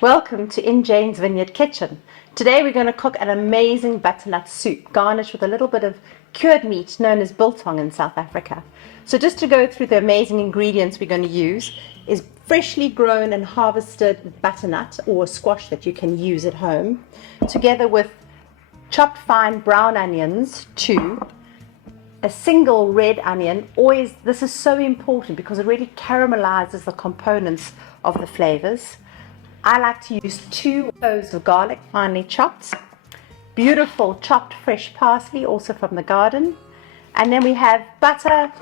Welcome to In Jane's Vineyard Kitchen. Today we're going to cook an amazing butternut soup garnished with a little bit of cured meat known as biltong in South Africa. So just to go through the amazing ingredients we're going to use is freshly grown and harvested butternut or squash that you can use at home, together with chopped fine brown onions, 2, a single red onion. Always, this is so important because it really caramelizes the components of the flavors. I like to use 2 cloves of garlic, finely chopped, beautiful chopped fresh parsley, also from the garden, and then we have butter,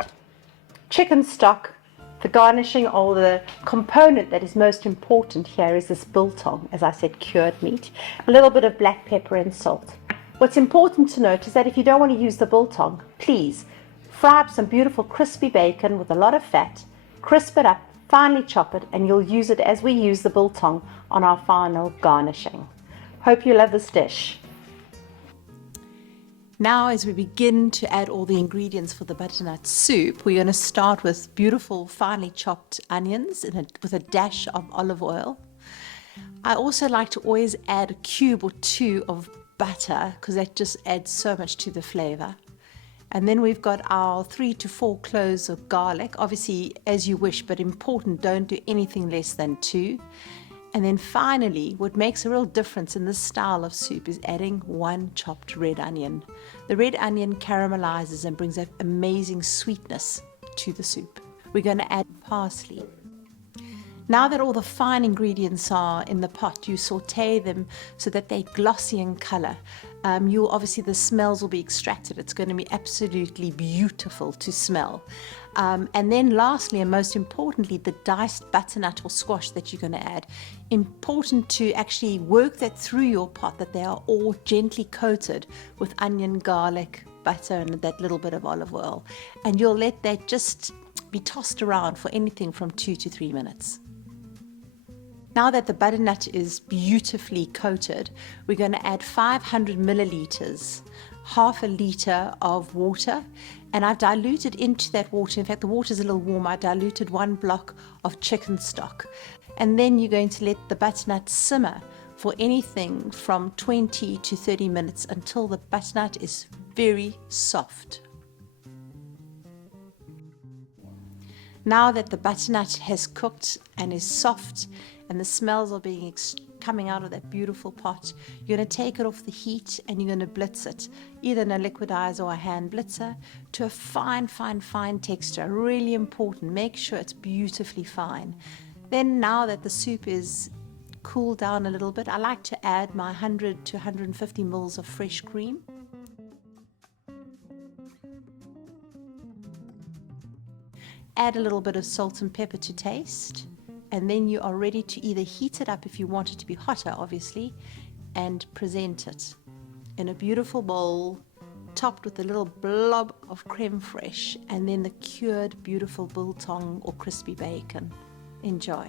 chicken stock, the garnishing, or the component that is most important here is this biltong, as I said, cured meat, a little bit of black pepper and salt. What's important to note is that if you don't want to use the biltong, please fry up some beautiful crispy bacon with a lot of fat, crisp it up, finely chop it, and you'll use it as we use the biltong on our final garnishing. Hope you love this dish. Now, as we begin to add all the ingredients for the butternut soup, we're going to start with beautiful finely chopped onions with a dash of olive oil. I also like to always add a cube or 2 of butter because that just adds so much to the flavor. And then we've got our 3 to 4 cloves of garlic, obviously as you wish, but important, don't do anything less than 2. And then finally, what makes a real difference in this style of soup is adding 1 chopped red onion. The red onion caramelizes and brings that amazing sweetness to the soup. We're going to add parsley. Now that all the fine ingredients are in the pot, you sauté them so that they're glossy in color. Obviously the smells will be extracted. It's going to be absolutely beautiful to smell. And then lastly, and most importantly, the diced butternut or squash that you're going to add. Important to actually work that through your pot, that they are all gently coated with onion, garlic, butter, and that little bit of olive oil. And you'll let that just be tossed around for anything from 2 to 3 minutes. Now that the butternut is beautifully coated, we're going to add 500 milliliters, half a liter of water, and I've diluted into that water. In fact, the water is a little warm. I diluted 1 block of chicken stock. And then you're going to let the butternut simmer for anything from 20 to 30 minutes until the butternut is very soft. Now that the butternut has cooked and is soft and the smells are coming out of that beautiful pot, you're going to take it off the heat and you're going to blitz it, either in a liquidizer or a hand blitzer, to a fine texture. Really important. Make sure it's beautifully fine. Then now that the soup is cooled down a little bit, I like to add my 100 to 150 mils of fresh cream. Add a little bit of salt and pepper to taste, and then you are ready to either heat it up if you want it to be hotter, obviously, and present it in a beautiful bowl, topped with a little blob of creme fraiche, and then the cured, beautiful biltong or crispy bacon. Enjoy.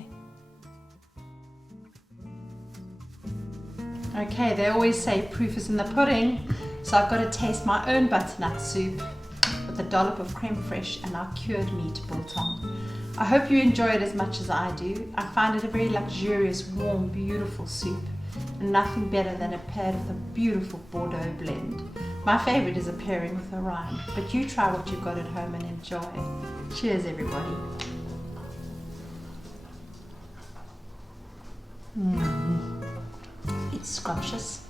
Okay, they always say proof is in the pudding, so I've got to taste my own butternut soup with a dollop of creme fraiche and our cured meat biltong. I hope you enjoy it as much as I do. I find it a very luxurious, warm, beautiful soup, and nothing better than a paired with a beautiful Bordeaux blend. My favorite is a pairing with a rye, but you try what you've got at home and enjoy. Cheers, everybody. It's scrumptious.